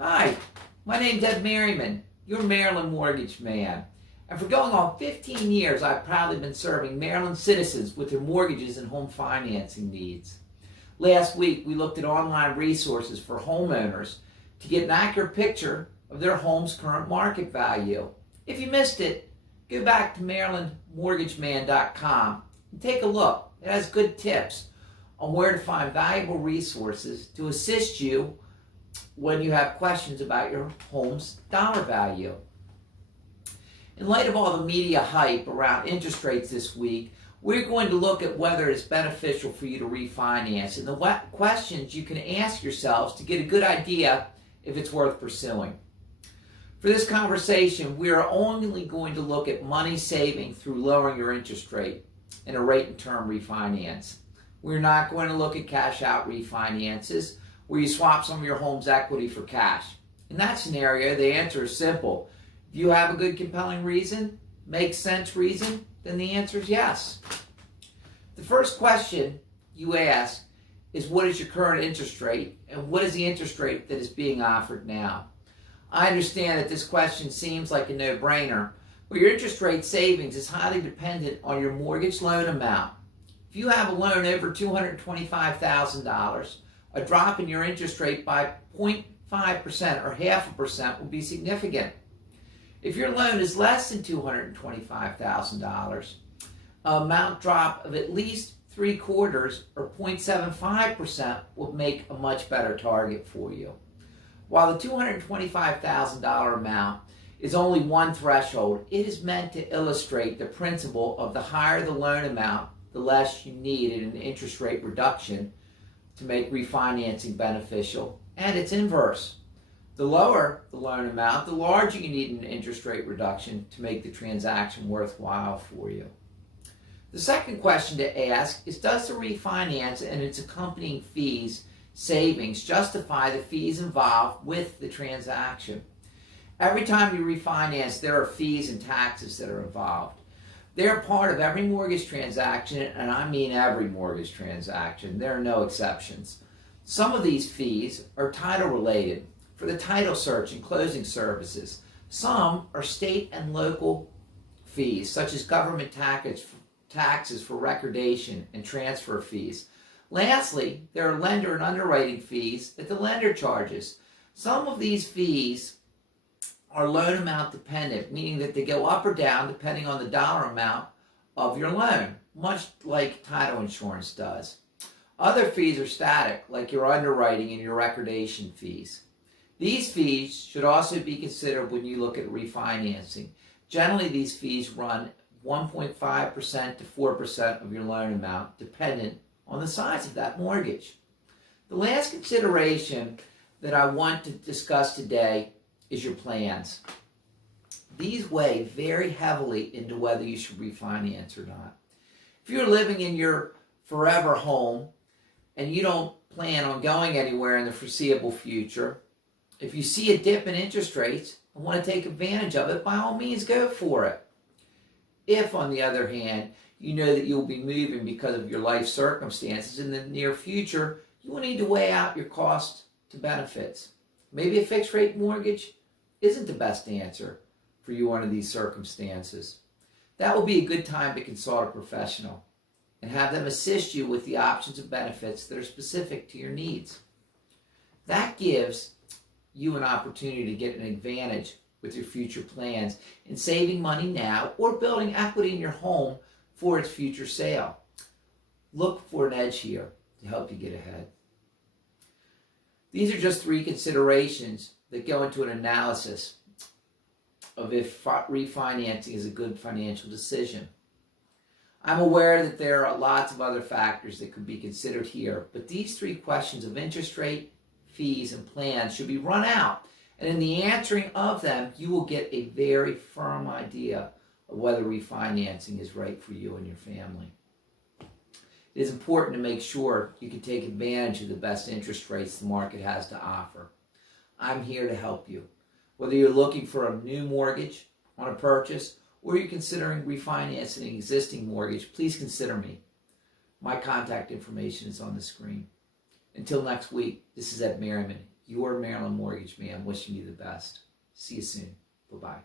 Hi, my name's Ed Merriman, your Maryland mortgage man. And for going on 15 years, I've proudly been serving Maryland citizens with their mortgages and home financing needs. Last week, we looked at online resources for homeowners to get an accurate picture of their home's current market value. If you missed it, go back to marylandmortgageman.com and take a look. It has good tips on where to find valuable resources to assist you when you have questions about your home's dollar value. In light of all the media hype around interest rates this week, we're going to look at whether it's beneficial for you to refinance and the questions you can ask yourselves to get a good idea if it's worth pursuing. For this conversation, we are only going to look at money saving through lowering your interest rate in a rate and term refinance. We're not going to look at cash out refinances where you swap some of your home's equity for cash. In that scenario, the answer is simple. If you have a good compelling reason, makes sense reason, then the answer is yes. The first question you ask is, what is your current interest rate and what is the interest rate that is being offered now? I understand that this question seems like a no-brainer, but your interest rate savings is highly dependent on your mortgage loan amount. If you have a loan over $225,000, a drop in your interest rate by 0.5% or 0.5% will be significant. If your loan is less than $225,000, an amount drop of at least 3/4 or 0.75% will make a much better target for you. While the $225,000 amount is only one threshold, it is meant to illustrate the principle of the higher the loan amount, the less you need in an interest rate reduction to make refinancing beneficial, and its inverse. The lower the loan amount, the larger you need an interest rate reduction to make the transaction worthwhile for you. The second question to ask is, does the refinance and its accompanying fees, savings, justify the fees involved with the transaction? Every time you refinance, there are fees and taxes that are involved. They're part of every mortgage transaction, and I mean every mortgage transaction. There are no exceptions. Some of these fees are title related for the title search and closing services. Some are state and local fees, such as government taxes for recordation and transfer fees. Lastly, there are lender and underwriting fees that the lender charges. Some of these fees are loan amount dependent, meaning that they go up or down depending on the dollar amount of your loan, much like title insurance does. Other fees are static, like your underwriting and your recordation fees. These fees should also be considered when you look at refinancing. Generally, these fees run 1.5% to 4% of your loan amount, dependent on the size of that mortgage. The last consideration that I want to discuss today is your plans. These weigh very heavily into whether you should refinance or not. If you're living in your forever home and you don't plan on going anywhere in the foreseeable future, if you see a dip in interest rates and want to take advantage of it, by all means go for it. If, on the other hand, you know that you'll be moving because of your life circumstances in the near future, you will need to weigh out your cost to benefits. Maybe a fixed rate mortgage isn't the best answer for you under these circumstances. That will be a good time to consult a professional and have them assist you with the options and benefits that are specific to your needs. That gives you an opportunity to get an advantage with your future plans in saving money now or building equity in your home for its future sale. Look for an edge here to help you get ahead. These are just 3 considerations that go into an analysis of if refinancing is a good financial decision. I'm aware that there are lots of other factors that could be considered here, but these 3 questions of interest rate, fees, and plans should be run out, and in the answering of them, you will get a very firm idea of whether refinancing is right for you and your family. It is important to make sure you can take advantage of the best interest rates the market has to offer. I'm here to help you. Whether you're looking for a new mortgage on a purchase or you're considering refinancing an existing mortgage, please consider me. My contact information is on the screen. Until next week, this is Ed Merriman, Your Maryland Mortgage Man, wishing you the best. See you soon. Bye-bye.